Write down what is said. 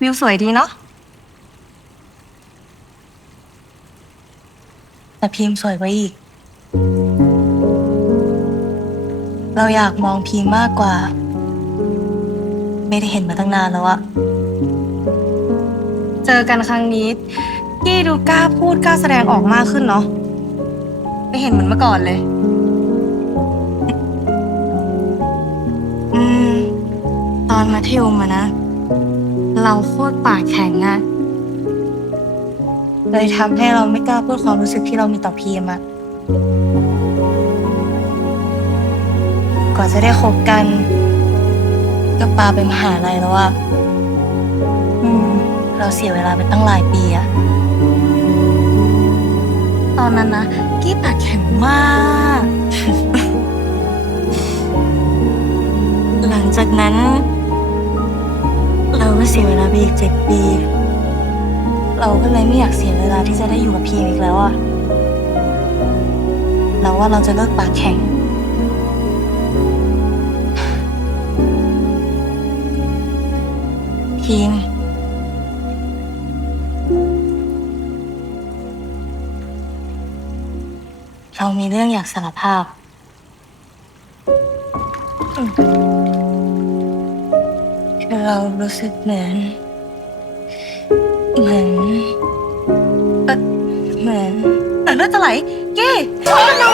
วิวสวยดีเนาะแต่พิมพ์สวยกว่าอีก เราอยากมองพิมพ์มากกว่า ไม่ได้เห็นมาตั้งนานแล้วอะเจอกันครั้งนี้กี้ดูกล้าพูดกล้าแสดงออกมากขึ้นเนาะไม่เห็นเหมือนเมื่อก่อนเลย อืม ตอนมัธยมอะนะ เราโคตรปากแข็งอะเลยทำให้เราไม่กล้าพูดความรู้สึกที่เรามีต่อพิมพ์อะก่อนจะได้คบกัน ก็ปาไปมหาลัยแล้วอะอืม เราเสียเวลาไปตั้งหลายปีอะตอนนั้นนะกี้ปากแข็งมาก หลังจากนั้นเรา ก็เสียเวลาไปอีกเจ็ดปี เราก็เลยไม่อยากเสียเวลาที่จะได้อยู่กับพีมอีกแล้วอะเราว่าเราจะเลิกปากแข็ง พีมเรามีเรื่องอยากสารภาพคือ เรารู้สึกเหมือน เหมือน เหมือนแต่เลือดจะไหลเก้ช่วยกันมาไหล